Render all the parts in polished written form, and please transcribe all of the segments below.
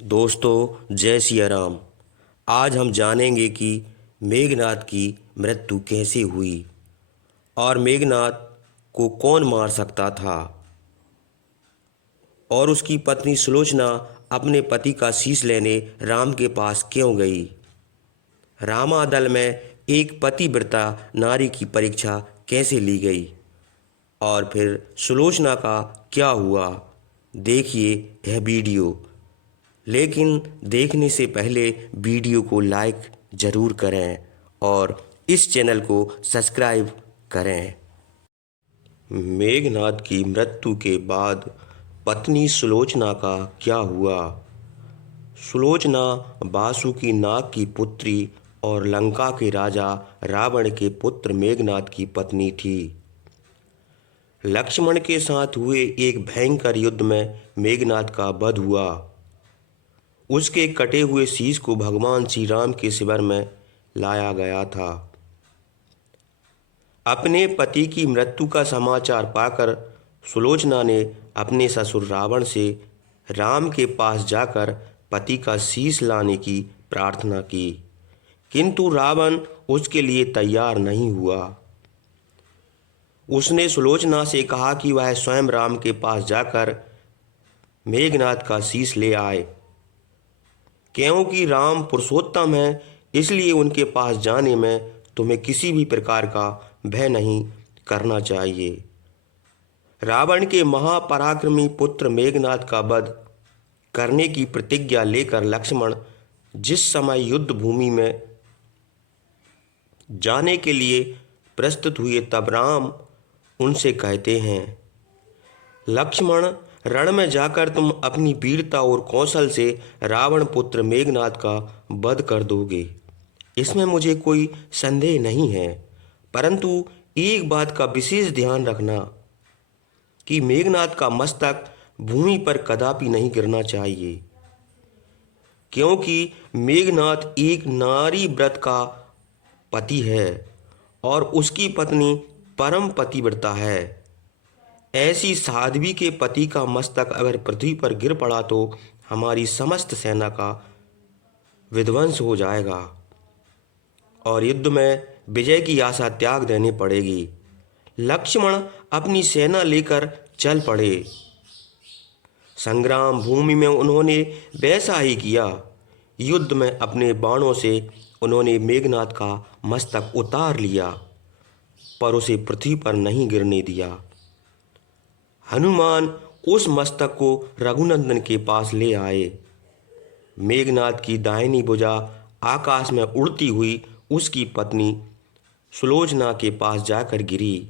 दोस्तों, जय सिया राम। आज हम जानेंगे कि मेघनाद की मृत्यु कैसे हुई और मेघनाद को कौन मार सकता था और उसकी पत्नी सुलोचना अपने पति का शीश लेने राम के पास क्यों गई। रामादल में एक पतिव्रता नारी की परीक्षा कैसे ली गई और फिर सुलोचना का क्या हुआ। देखिए यह वीडियो, लेकिन देखने से पहले वीडियो को लाइक ज़रूर करें और इस चैनल को सब्सक्राइब करें। मेघनाद की मृत्यु के बाद पत्नी सुलोचना का क्या हुआ। सुलोचना वासुकी नाग की पुत्री और लंका के राजा रावण के पुत्र मेघनाद की पत्नी थी। लक्ष्मण के साथ हुए एक भयंकर युद्ध में मेघनाद का वध हुआ। उसके कटे हुए शीश को भगवान श्री राम के शिविर में लाया गया था। अपने पति की मृत्यु का समाचार पाकर सुलोचना ने अपने ससुर रावण से राम के पास जाकर पति का शीश लाने की प्रार्थना की, किंतु रावण उसके लिए तैयार नहीं हुआ। उसने सुलोचना से कहा कि वह स्वयं राम के पास जाकर मेघनाद का शीश ले आए, क्योंकि राम पुरुषोत्तम है, इसलिए उनके पास जाने में तुम्हें किसी भी प्रकार का भय नहीं करना चाहिए। रावण के महापराक्रमी पुत्र मेघनाद का वध करने की प्रतिज्ञा लेकर लक्ष्मण जिस समय युद्ध भूमि में जाने के लिए प्रस्तुत हुए, तब राम उनसे कहते हैं, लक्ष्मण, रण में जाकर तुम अपनी वीरता और कौशल से रावण पुत्र मेघनाद का वध कर दोगे, इसमें मुझे कोई संदेह नहीं है। परंतु एक बात का विशेष ध्यान रखना कि मेघनाद का मस्तक भूमि पर कदापि नहीं गिरना चाहिए, क्योंकि मेघनाद एक नारी व्रत का पति है और उसकी पत्नी परम पतिव्रता है। ऐसी साध्वी के पति का मस्तक अगर पृथ्वी पर गिर पड़ा तो हमारी समस्त सेना का विध्वंस हो जाएगा और युद्ध में विजय की आशा त्याग देनी पड़ेगी। लक्ष्मण अपनी सेना लेकर चल पड़े। संग्राम भूमि में उन्होंने वैसा ही किया। युद्ध में अपने बाणों से उन्होंने मेघनाद का मस्तक उतार लिया, पर उसे पृथ्वी पर नहीं गिरने दिया। हनुमान उस मस्तक को रघुनंदन के पास ले आए। मेघनाद की दाहिनी भुजा आकाश में उड़ती हुई उसकी पत्नी सुलोचना के पास जाकर गिरी।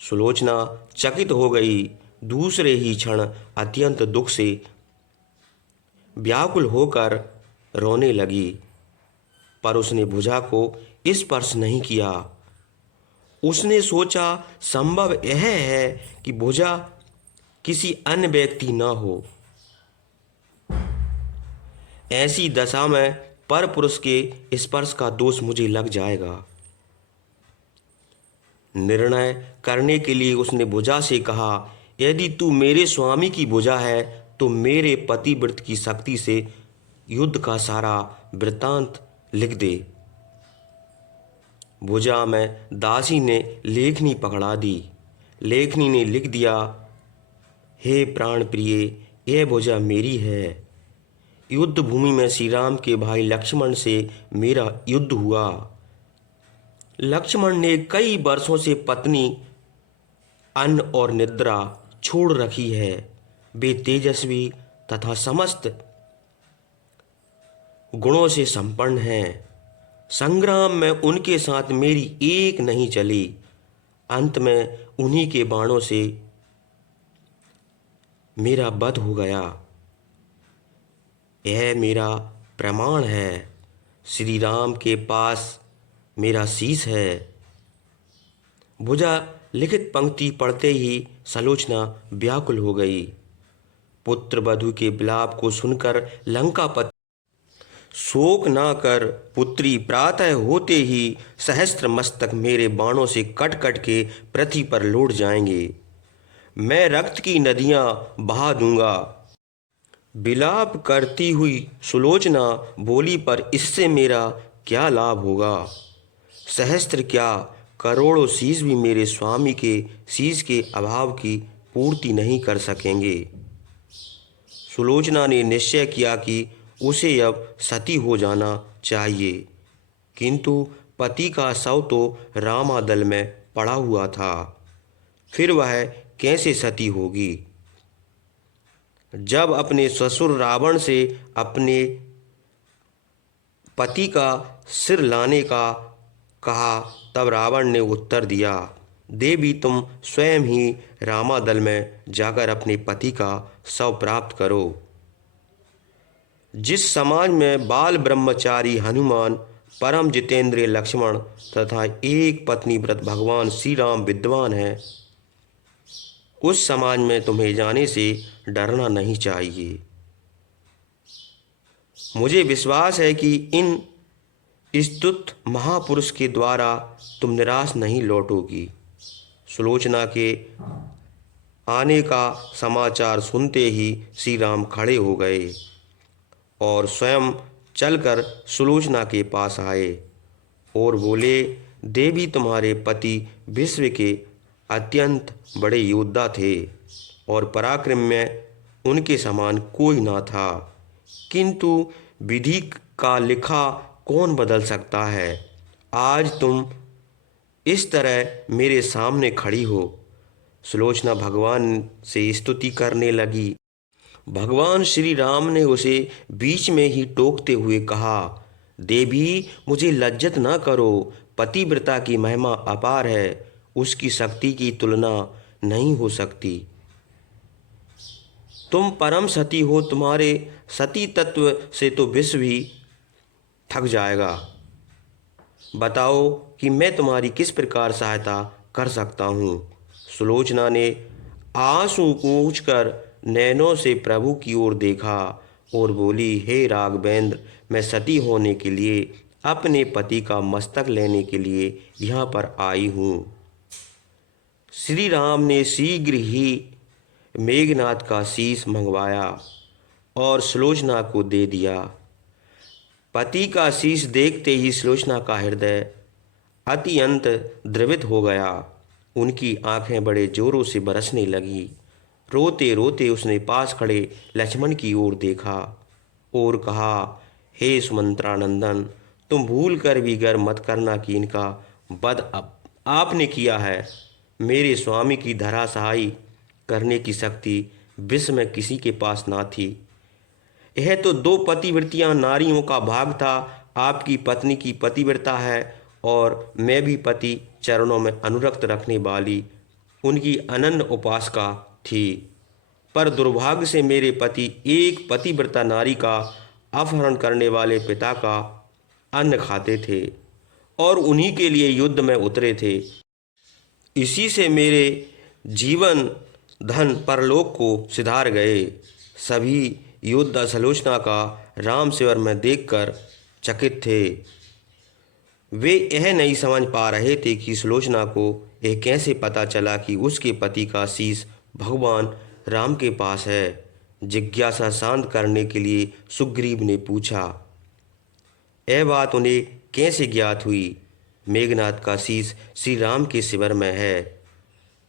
सुलोचना चकित हो गई। दूसरे ही क्षण अत्यंत दुख से व्याकुल होकर रोने लगी, पर उसने भुजा को स्पर्श नहीं किया। उसने सोचा, संभव यह है कि भुजा किसी अन्य व्यक्ति न हो। ऐसी दशा में परपुरुष के स्पर्श का दोष मुझे लग जाएगा। निर्णय करने के लिए उसने भुजा से कहा, यदि तू मेरे स्वामी की भुजा है तो मेरे पतिव्रत की शक्ति से युद्ध का सारा वृत्तांत लिख दे। भुजा में दासी ने लेखनी पकड़ा दी। लेखनी ने लिख दिया, हे प्राण प्रिय, यह भुजा मेरी है। युद्ध भूमि में श्री राम के भाई लक्ष्मण से मेरा युद्ध हुआ। लक्ष्मण ने कई वर्षों से पत्नी, अन्न और निद्रा छोड़ रखी है। वे तेजस्वी तथा समस्त गुणों से संपन्न हैं। संग्राम में उनके साथ मेरी एक नहीं चली। अंत में उन्हीं के बाणों से मेरा वध हो गया। यह मेरा प्रमाण है। श्री राम के पास मेरा शीश है। भुजा लिखित पंक्ति पढ़ते ही सुलोचना व्याकुल हो गई। पुत्र वधू के विलाप को सुनकर लंकापति, शोक ना कर पुत्री, प्रातः होते ही सहस्त्र मस्तक मेरे बाणों से कट कट के पृथ्वी पर लौट जाएंगे। मैं रक्त की नदियां बहा दूंगा विलाप करती हुई सुलोचना बोली, पर इससे मेरा क्या लाभ होगा। सहस्त्र क्या, करोड़ों शीश भी मेरे स्वामी के शीश के अभाव की पूर्ति नहीं कर सकेंगे। सुलोचना ने निश्चय किया कि उसे अब सती हो जाना चाहिए, किंतु पति का शव तो रामादल में पड़ा हुआ था, फिर वह कैसे सती होगी। जब अपने ससुर रावण से अपने पति का सिर लाने का कहा, तब रावण ने उत्तर दिया, देवी तुम स्वयं ही रामादल में जाकर अपने पति का शव प्राप्त करो। जिस समाज में बाल ब्रह्मचारी हनुमान, परम जितेंद्रिय लक्ष्मण तथा एक पत्नी व्रत भगवान श्री राम विद्वान हैं, उस समाज में तुम्हें जाने से डरना नहीं चाहिए। मुझे विश्वास है कि इन स्तुत महापुरुष के द्वारा तुम निराश नहीं लौटोगी। सुलोचना के आने का समाचार सुनते ही श्री राम खड़े हो गए और स्वयं चलकर सुलोचना के पास आए और बोले, देवी तुम्हारे पति विश्व के अत्यंत बड़े योद्धा थे और पराक्रम में उनके समान कोई ना था, किंतु विधि का लिखा कौन बदल सकता है। आज तुम इस तरह मेरे सामने खड़ी हो। सुलोचना भगवान से स्तुति करने लगी। भगवान श्री राम ने उसे बीच में ही टोकते हुए कहा, देवी मुझे लज्जित न करो, पतिव्रता की महिमा अपार है, उसकी शक्ति की तुलना नहीं हो सकती। तुम परम सती हो, तुम्हारे सती तत्व से तो विश्व भी थक जाएगा। बताओ कि मैं तुम्हारी किस प्रकार सहायता कर सकता हूँ। सुलोचना ने आंसू पोंछकर नैनों से प्रभु की ओर देखा और बोली, हे राघवेंद्र, मैं सती होने के लिए अपने पति का मस्तक लेने के लिए यहाँ पर आई हूँ। श्री राम ने शीघ्र ही मेघनाद का शीश मंगवाया और सुलोचना को दे दिया। पति का शीश देखते ही सुलोचना का हृदय अत्यंत द्रवित हो गया। उनकी आंखें बड़े जोरों से बरसने लगीं। रोते रोते उसने पास खड़े लक्ष्मण की ओर देखा और कहा, हे सुमंत्रानंदन, तुम भूल कर भी गर्व मत करना कि इनका वध आपने किया है। मेरे स्वामी की धराशायी करने की शक्ति विश्व में किसी के पास ना थी। यह तो दो पतिव्रतियां नारियों का भाग था। आपकी पत्नी की पतिव्रता है और मैं भी पति चरणों में अनुरक्त रखने वाली उनकी अनन्य उपासका थी। पर दुर्भाग्य से मेरे पति एक पतिव्रता नारी का अपहरण करने वाले पिता का अन्न खाते थे और उन्हीं के लिए युद्ध में उतरे थे। इसी से मेरे जीवन धन परलोक को सिधार गए। सभी योद्धा सुलोचना का राम सेवर में देखकर चकित थे। वे यह नहीं समझ पा रहे थे कि सुलोचना को यह कैसे पता चला कि उसके पति का शीश भगवान राम के पास है। जिज्ञासा शांत करने के लिए सुग्रीव ने पूछा, यह बात उन्हें कैसे ज्ञात हुई। मेघनाद का शीश श्री राम के शिविर में है।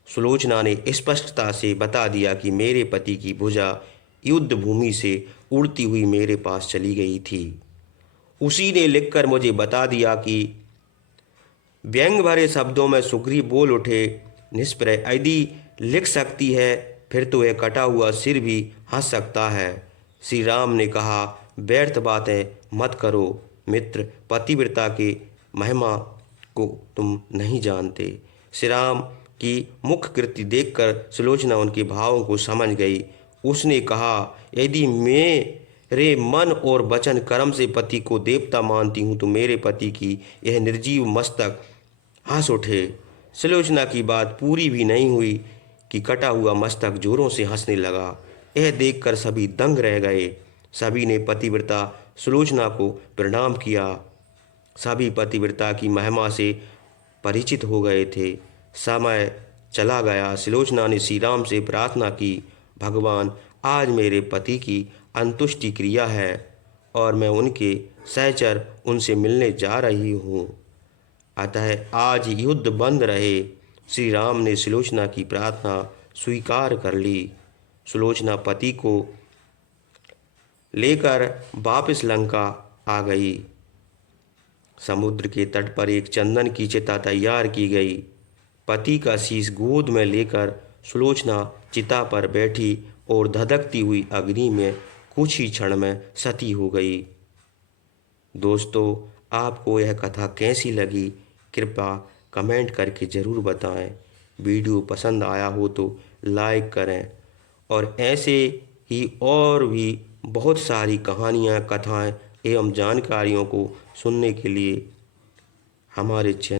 सुलोचना ने स्पष्टता से बता दिया कि मेरे पति की भुजा युद्ध भूमि से उड़ती हुई मेरे पास चली गई थी। उसी ने लिखकर मुझे बता दिया कि व्यंग भरे शब्दों में सुग्रीव बोल उठे, निष्प्रय यदि लिख सकती है फिर तो यह कटा हुआ सिर भी हंस सकता है। श्री राम ने कहा, व्यर्थ बातें मत करो मित्र, पतिव्रता के महिमा को तुम नहीं जानते। श्री राम की मुख्य कृति देखकर सुलोचना उनके भावों को समझ गई। उसने कहा, यदि मेरे मन और वचन कर्म से पति को देवता मानती हूँ तो मेरे पति की यह निर्जीव मस्तक हंस उठे। सुलोचना की बात पूरी भी नहीं हुई कि कटा हुआ मस्तक जोरों से हंसने लगा। यह देखकर सभी दंग रह गए। सभी ने पतिव्रता सुलोचना को प्रणाम किया। सभी पतिव्रता की महिमा से परिचित हो गए थे। समय चला गया। सुलोचना ने श्री राम से प्रार्थना की, भगवान आज मेरे पति की अंतुष्टि क्रिया है और मैं उनके सहचर उनसे मिलने जा रही हूँ। अतः आज युद्ध बंद रहे। श्री राम ने सुलोचना की प्रार्थना स्वीकार कर ली। सुलोचना पति को लेकर वापस लंका आ गई। समुद्र के तट पर एक चंदन की चिता तैयार की गई। पति का शीश गोद में लेकर सुलोचना चिता पर बैठी और धधकती हुई अग्नि में कुछ ही क्षण में सती हो गई। दोस्तों, आपको यह कथा कैसी लगी कृपया कमेंट करके ज़रूर बताएं। वीडियो पसंद आया हो तो लाइक करें और ऐसे ही और भी बहुत सारी कहानियाँ, कथाएं एवं जानकारियों को सुनने के लिए हमारे चैनल